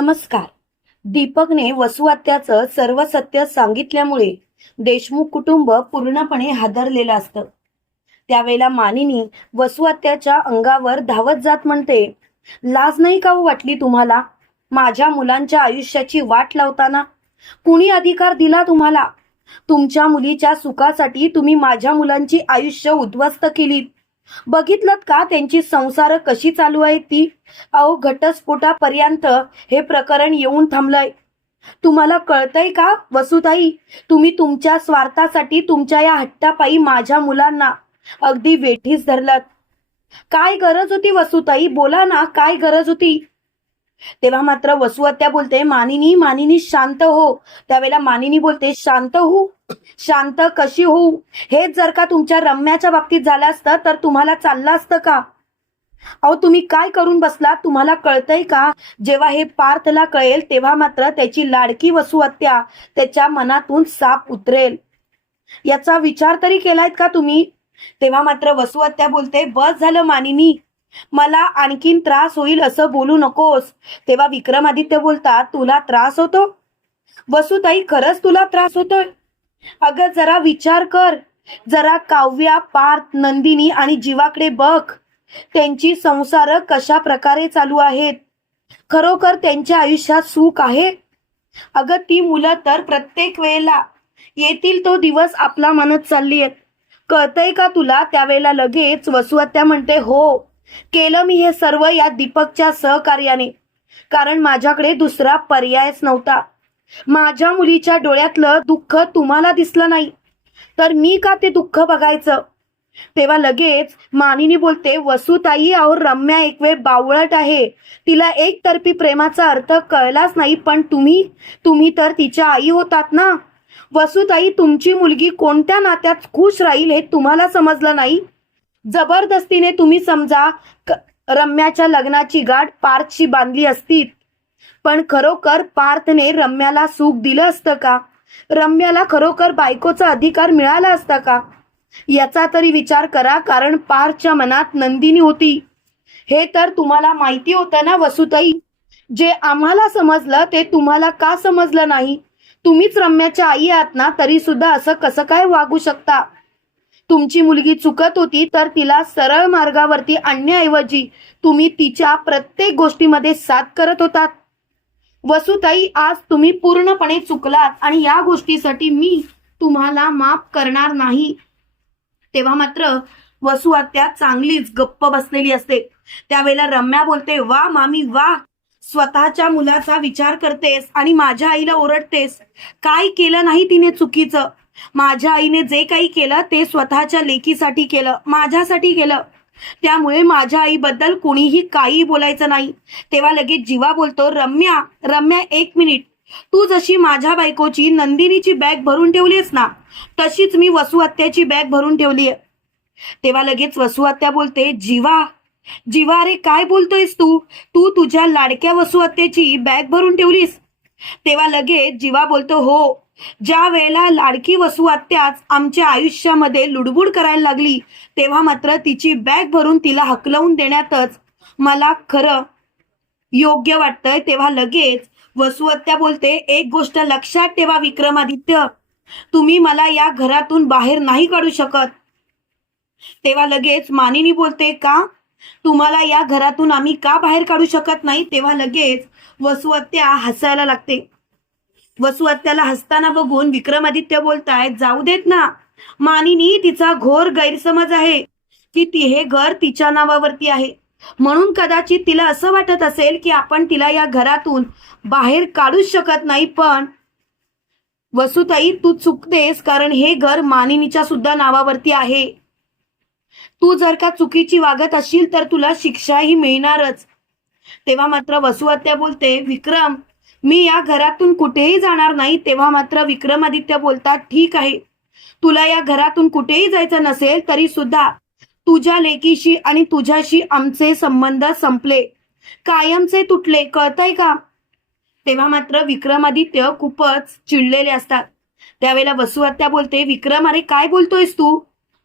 नमस्कार. दीपकने वसुआत्याचं सर्व सत्य सांगितल्यामुळे देशमुख कुटुंब पूर्णपणे हादरलेलं असतं. त्यावेळेला मानिनी वसुआत्याच्या अंगावर धावत जात म्हणते लाज नाही का हो वाटली तुम्हाला? माझ्या मुलांच्या आयुष्याची वाट लावताना कुणी अधिकार दिला तुम्हाला? तुमच्या मुलीच्या सुखासाठी तुम्ही माझ्या मुलांची आयुष्य उद्ध्वस्त केलीत. बघितलं का त्यांची संसार कशी चालू आहे ती? अहो घटस्फोटापर्यंत हे प्रकरण येऊन थांबलंय. तुम्हाला कळतंय का वसुताई? तुम्ही तुमच्या स्वार्थासाठी तुमच्या या हट्टापायी माझ्या मुलांना अगदी वेठीस धरलात. काय गरज होती वसुताई? बोला ना काय गरज होती? तेव्हा मात्र वसुहत्या बोलते मानिनी मानिनी शांत हो. त्यावेळेला मानिनी बोलते शांत हो शांत कशी होऊ हेच जर का तुमच्या रम्याच्या बाबतीत झालं असतं तर तुम्हाला चाललं असतं का? अहो तुम्ही काय करून बसला तुम्हाला कळतंय का? जेव्हा हे पार्थला कळेल तेव्हा मात्र त्याची लाडकी वसुहत्या त्याच्या मनातून साप उतरेल. याचा विचार तरी केलायत का तुम्ही? तेव्हा मात्र वसुहत्या बोलते बस झालं मानिनी मला आणखीन त्रास होईल असं बोलू नकोस. तेव्हा विक्रमादित्य बोलतात तुला त्रास होतो? वसुताई खरंच तुला त्रास होतोय? अगं जरा विचार कर. जरा काव्या पार्थ नंदिनी आणि जीवाकडे बघ. त्यांची संसार कशा प्रकारे चालू आहेत? खरोखर त्यांच्या आयुष्यात सुख आहे? अगं ती मुलं तर प्रत्येक वेळेला येतील तो दिवस आपला म्हणत चालली आहेत. कळतंय का तुला? त्यावेळेला लगेच वसुहत्या म्हणते हो केलं मी हे सर्व या दीपकच्या सहकार्याने. कारण माझ्याकडे दुसरा पर्यायच नव्हता. माझ्या मुलीच्या डोळ्यातलं दुःख तुम्हाला दिसलं नाही. तर मी का ते दुःख बघायचं? तेव्हा लगेच मानिनी बोलते वसुताई और रम्या एक वेळ बावळट आहे. तिला एकतर्फी प्रेमाचा अर्थ कळलाच नाही पण तुम्ही तुम्ही तर तिच्या आई होतात ना? वसुताई तुमची मुलगी कोणत्या नात्यात खुश राहील हे तुम्हाला समजलं नाही? जबरदस्तीने तुम्ही समजा रम्याच्या लग्नाची गाठ पार्थशी बांधली असती पण खरोखर पार्थने रम्याला सुख दिलं असतं का? रम्याला खरोखर बायकोचा अधिकार मिळाला असता का? याचा तरी विचार करा कारण पार्थच्या मनात नंदिनी होती. हे तर तुम्हाला माहिती होतं ना वसुताई. जे आम्हाला समजलं ते तुम्हाला का समजलं नाही? तुम्हीच रम्याच्या आई आहात ना तरी सुद्धा असं कसं काय वागू शकता? तुमची मुलगी चुकत होती तर तिला सरळ मार्गावरती आणण्याऐवजी तुम्ही तिच्या प्रत्येक गोष्टीमध्ये साथ करत होतात. वसुताई आज तुम्ही पूर्णपणे चुकलात आणि या गोष्टीसाठी मी तुम्हाला माफ करणार नाही. तेव्हा मात्र वसु आत्या चांगलीच गप्प बसलेली असते. त्यावेळेला रम्या बोलते वा मामी वा. स्वतःच्या मुलाचा विचार करतेस आणि माझ्या आईला ओरडतेस. काय केलं नाही तिने चुकीचं? माझ्या आईने जे काही केलं ते स्वतःच्या लेकीसाठी केलं माझ्यासाठी केलं. त्यामुळे माझ्या आईबद्दल कुणीही काही बोलायचं नाही. तेव्हा लगेच जीवा बोलतो रम्या रम्या एक मिनिट. तू जशी माझ्या बायकोची नंदिनीची बॅग भरून ठेवलीस ना तशीच मी वसुहत्याची बॅग भरून ठेवली आहे तेव्हा लगेच वसुहत्या बोलते जीवा जीवा अरे काय बोलतोयस तू? तू तुझ्या लाडक्या वसुहत्याची बॅग भरून ठेवलीस. तेव्हा लगेच जीवा बोलतो हो. ज्या वेळेला लाडकी वसुहत्याच आमच्या आयुष्यामध्ये लुडबुड करायला लागली तेव्हा मात्र तिची बॅग भरून तिला हकलवून देण्यातच मला खरं योग्य वाटतंय. तेव्हा लगेच वसुहत्या बोलते एक गोष्ट लक्षात ठेवा विक्रमादित्य तुम्ही मला या घरातून बाहेर नाही काढू शकत. तेव्हा लगेच मानिनी बोलते का? तुम्हाला या घरातून आम्ही का बाहेर काढू शकत नाही? तेव्हा लगेच वसुहत्या हसायला लागते. वसुहत्याला हसताना बघून विक्रमादित्य बोलतायत जाऊ देत ना. मानिनी तिचा घोर गैरसमज आहे की ती हे घर तिच्या नावावरती आहे. म्हणून कदाचित तिला असं वाटत असेल की आपण तिला या घरातून बाहेर काढूच शकत नाही पण वसुताई तू चुकतेस कारण हे घर मानिनीच्या सुद्धा नावावरती आहे. तू जर का चुकीची वागत असशील तर तुला शिक्षाही मिळणारच. तेव्हा मात्र वसुहत्या बोलते विक्रम मी या घरातून कुठेही जाणार नाही. तेव्हा मात्र विक्रमादित्य बोलतात ठीक आहे. तुला या घरातून कुठेही जायचं नसेल तरी सुद्धा तुझ्या लेकीशी आणि तुझ्याशी आमचे संबंध संपले. कायमचे तुटले कळतंय का? तेव्हा मात्र विक्रमादित्य खूपच चिडलेले असतात. त्यावेळेला वसुहत्या बोलते विक्रम अरे काय बोलतोयस तू?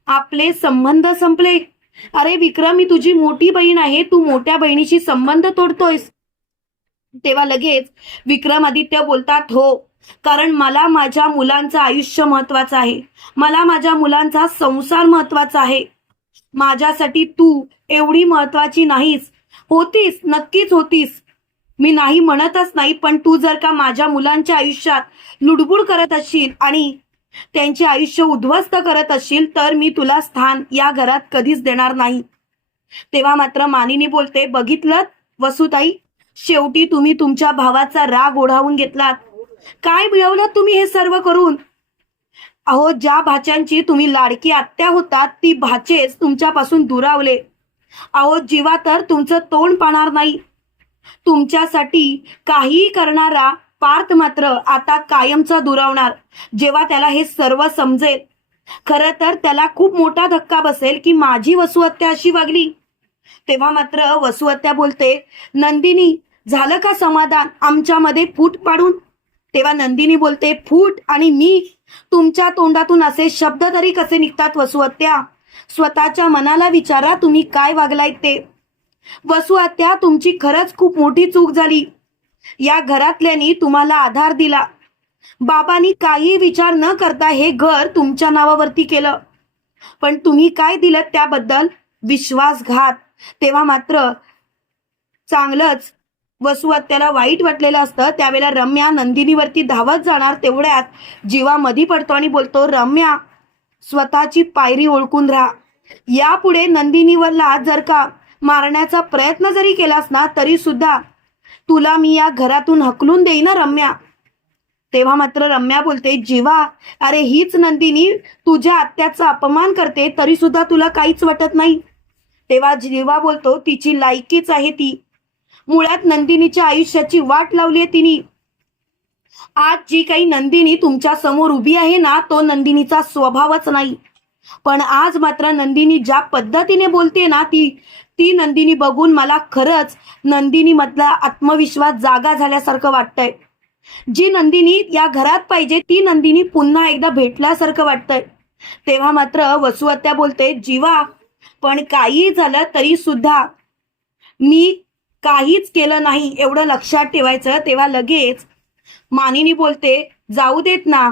आपले संबंध संपले. अरे विक्रम मी तुझी मोठी बहीण आहे तू मोठ्या बहिणीशी संबंध तोडतोयस. तेव्हा लगेच विक्रमादित्य बोलतात हो कारण मला माझ्या मुलांचं आयुष्य महत्वाचं आहे. मला माझ्या मुलांचा संसार महत्त्वाचा आहे. माझ्यासाठी तू एवढी महत्वाची नाहीस. होतीस नक्कीच होतीस. मी नाही म्हणतच नाही पण तू जर का माझ्या मुलांच्या आयुष्यात लुडबुड करत असशील आणि त्यांचे आयुष्य उद्ध्वस्त करत असशील तर मी तुला स्थान या घरात कधीच देणार नाही. तेव्हा मात्र मानिनी बोलते बघितलं वसुताई शेवटी तुम्ही तुमच्या भावाचा राग ओढावून घेतलात. काय मिळवलं तुम्ही हे सर्व करून? अहो ज्या भाच्यांची तुम्ही लाडकी आत्या होतात ती भाचेच तुमच्यापासून दुरावले. अहो जीवा तर तुमचं तोंड पाहणार नाही. तुमच्यासाठी काहीही करणारा पार्थ मात्र आता कायमचा दुरावणार. जेव्हा त्याला हे सर्व समजेल. खरं तर त्याला खूप मोठा धक्का बसेल की माझी वसुहत्या अशी वागली. तेव्हा मात्र वसुहत्या बोलते नंदिनी झालं का समाधान आमच्यामध्ये फूट पाडून? तेव्हा नंदिनी बोलते फूट आणि मी? तुमच्या तोंडातून असे शब्द तरी कसे निघतात वसुहत्या? स्वतःच्या मनाला विचारा तुम्ही काय वागलाय ते. वसुहत्या तुमची खरंच खूप मोठी चूक झाली. या घरातल्यानी तुम्हाला आधार दिला. बाबांनी काही विचार न करता हे घर तुमच्या नावावरती केलं. पण तुम्ही काय दिलं त्याबद्दल विश्वासघात. तेव्हा मात्र चांगलंच वसुवत त्याला वाईट वाटलेलं असतं. त्यावेळेला रम्या नंदिनीवरती धावत जाणार तेवढ्यात जीवा मधी पडतो आणि बोलतो रम्या स्वतःची पायरी ओळखून राहा. यापुढे नंदिनीवरला जर का मारण्याचा प्रयत्न जरी केलास ना तरी सुद्धा तुला मी या घरातून हकलून देईन ना रम्या. तेव्हा मात्र रम्या बोलते जीवा अरे हीच नंदिनी तुझ्या आत्याचा अपमान करते तरी सुद्धा तुला काहीच वाटत नाही. तेव्हा जीवा बोलतो तिची लायकीच आहे ती. मुळात नंदिनीच्या आयुष्याची वाट लावली आहे तिने. आज जी काही नंदिनी तुमच्यासमोर उभी आहे ना तो नंदिनीचा स्वभावच नाही. पण आज मात्र नंदिनी ज्या पद्धतीने बोलते ना ती ती नंदिनी बघून मला खरंच नंदिनी मधला आत्मविश्वास जागा झाल्यासारखं वाटतंय. जी नंदिनी या घरात पाहिजे ती नंदिनी पुन्हा एकदा भेटल्यासारखं वाटतंय. तेव्हा मात्र वसुहत्या बोलते जीवा पण काही झालं तरी सुद्धा मी काहीच केलं नाही एवढं लक्षात ठेवायचं. तेव्हा लगेच मानिनी बोलते जाऊ देत ना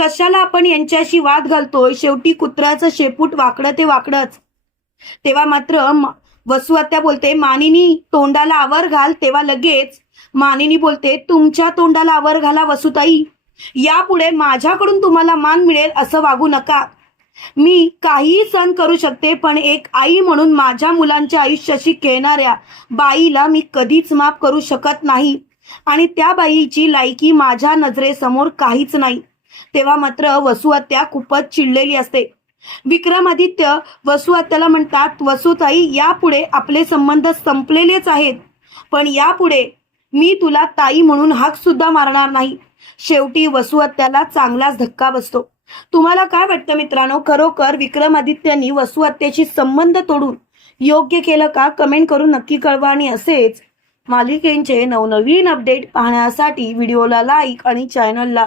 कशाला आपण यांच्याशी वाद घालतोय? शेवटी कुत्र्याचं शेपूट वाकडं ते वाकडंच. तेव्हा मात्र म- बोलते मानिनी तोंडाला आवर घाल. तेव्हा लगेच मानिनी बोलते तुमच्या तोंडाला आवर घाला वसुताई. यापुढे माझ्याकडून तुम्हाला मान मिळेल असं वागू नका. मी काहीही सण करू शकते पण एक आई म्हणून माझ्या मुलांच्या आयुष्याशी खेळणाऱ्या बाईला मी कधीच माफ करू शकत नाही. आणि त्या बाईची लायकी माझ्या नजरेसमोर काहीच नाही. तेव्हा मात्र वसुहत्या खूपच चिडलेली असते. विक्रमादित्य वसुहत्याला म्हणतात वसुताई यापुढे आपले संबंध संपलेलेच आहेत. पण यापुढे मी तुला ताई म्हणून हाक सुद्धा मारणार नाही. शेवटी वसुहत्याला चांगलाच धक्का बसतो. तुम्हाला काय वाटतं मित्रांनो? खरोखर विक्रमादित्यांनी वसुहत्याशी संबंध तोडून योग्य केलं का? कमेंट करून नक्की कळवा आणि असेच मालिकेंचे नवनवीन अपडेट पाहण्यासाठी व्हिडिओला लाईक आणि चॅनलला